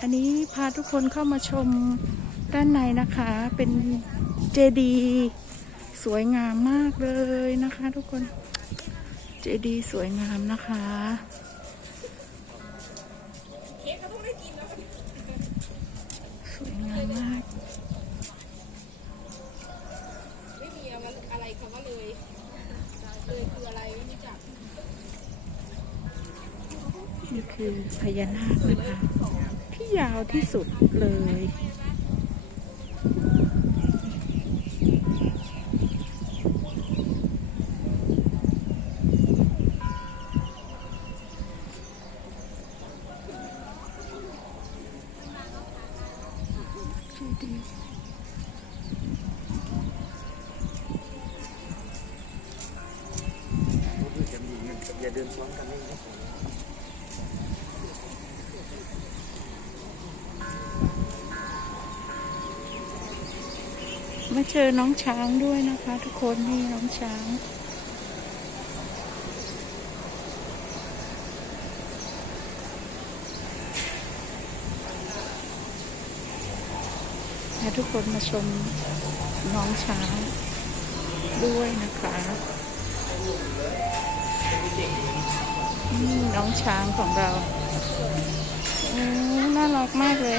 อันนี้พาทุกคนเข้ามาชมด้านในนะคะ เป็นเจดีย์สวยงามมากเลยนะคะ ทุกคน เจดีย์สวยงามนะคะสวยงามมาก ไม่มีอะไรคำว่าเลย เลยคืออะไรไม่รู้จักนี่คือพญานาคนะคะ ที่ยาวที่สุดเลย อย่าเดินซ้อนกันเลยนะ มาเจอน้องช้างด้วยนะคะ ทุกคนนี่น้องช้างให้ทุกคนมาชมน้องช้างด้วยนะคะนี่น้องช้างของเราน่ารักมากเลย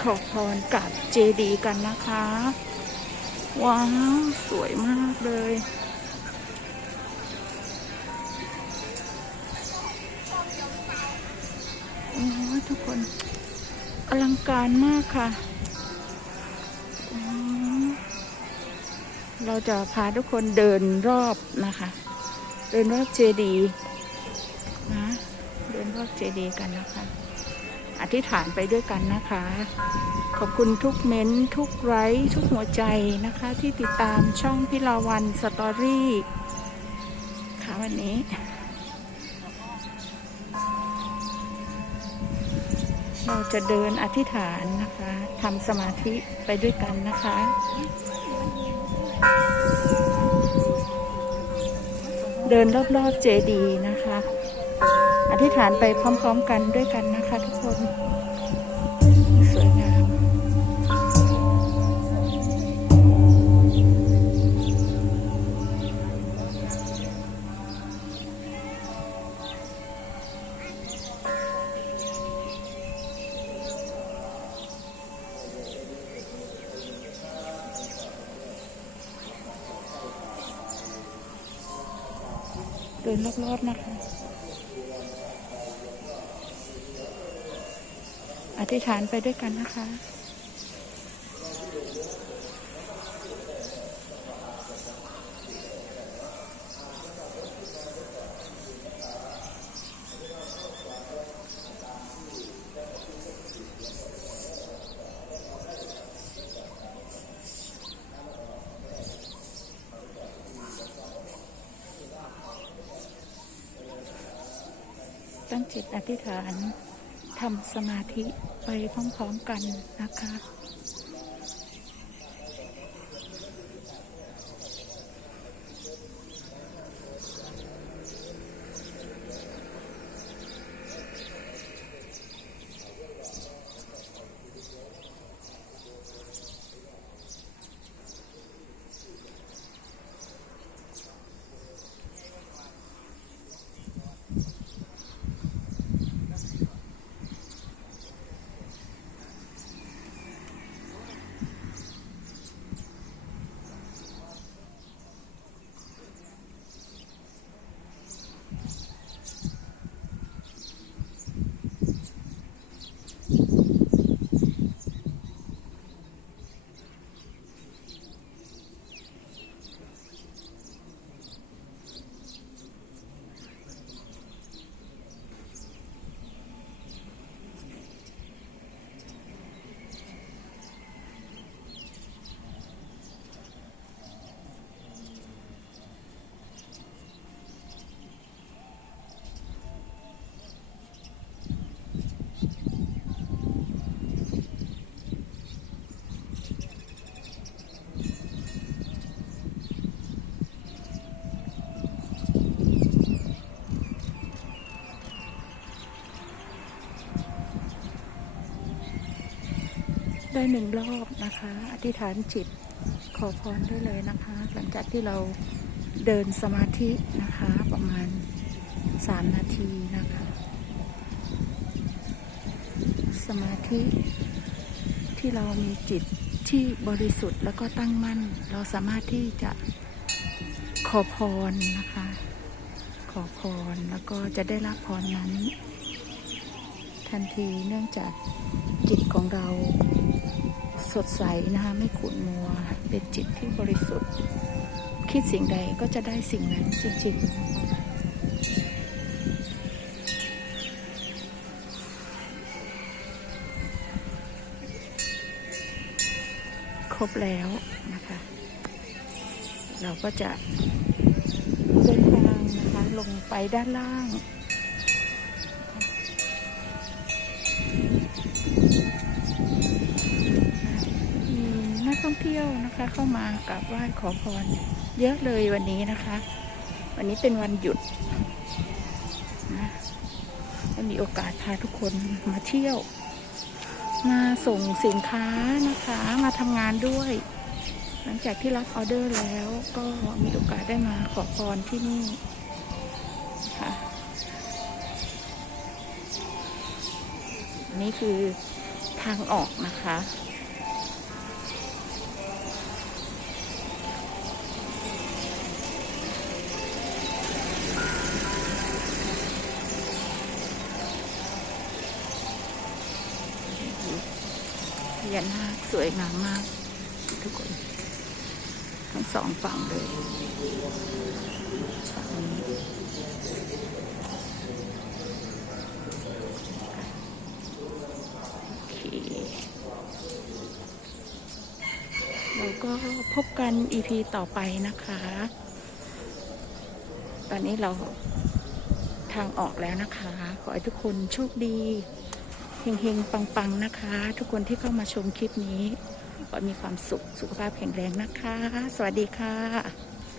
ขอพรกับเจดีกันนะคะ ว้าว สวยมากเลย โอ้ทุกคน อลังการมากค่ะ เราจะพาทุกคนเดินรอบนะคะ เดินรอบเจดีนะ เดินรอบเจดีกันนะคะ อธิษฐานไปด้วยกันนะคะ ขอบคุณทุกเม้นทุกไลค์ทุกหัวใจนะคะ ที่ติดตามช่องพิลาวันสตอรี่ค่ะวันนี้เราจะเดินอธิษฐานนะคะทำสมาธิไปด้วยกันนะคะ เดินรอบๆเจดีย์นะคะ ธิษฐานไปพร้อม ๆ กันด้วยกันนะคะ ทุกคนสวยงามเดินรอบๆนะคะ อธิษฐานไปด้วยกันนะคะ ตั้งจิตอธิษฐาน ทำสมาธิไปพร้อมๆกันนะคะ ได้หนึ่งรอบนะคะ อธิษฐานจิตขอพรได้เลยนะคะ หลังจากที่เราเดินสมาธินะคะประมาณสามนาทีนะคะ สมาธิที่เรามีจิตที่บริสุทธิ์แล้วก็ตั้งมั่น เราสามารถที่จะขอพรนะคะ ขอพรแล้วก็จะได้รับพรนั้น ทันทีเนื่องจากจิตของเรา สดใสนะคะไม่ขุ่นมัว เป็นจิตที่บริสุทธิ์ คิดสิ่งใดก็จะได้สิ่งนั้นจริงๆครบแล้วนะคะ เราก็จะเดินทางนะคะลงไปด้านล่าง มีนัก ท่องเที่ยวนะคะ เข้ามากราบไหว้ขอพรเยอะเลยวันนี้นะคะ วันนี้เป็นวันหยุดนะก็มีโอกาสพาทุกคนมาเที่ยว มาส่งสินค้านะคะมาทำงานด้วย หลังจากที่รับออเดอร์แล้วก็มีโอกาสได้มาขอพรที่นี่ค่ะนี่คือทางออกนะคะ ญานาคสวยงามมาก ทุกคน ทั้งสองฝั่งเลยฝั่งนี้เคแล้วก็พบกัน EP ต่อไปนะคะ ตอนนี้เราทางออกแล้วนะคะ ขอให้ทุกคนโชคดี เฮงๆ ปังๆ นะคะ ทุกคนที่เข้ามาชมคลิปนี้ขอมีความสุขสุขภาพแข็งแรงนะคะ สวัสดีค่ะ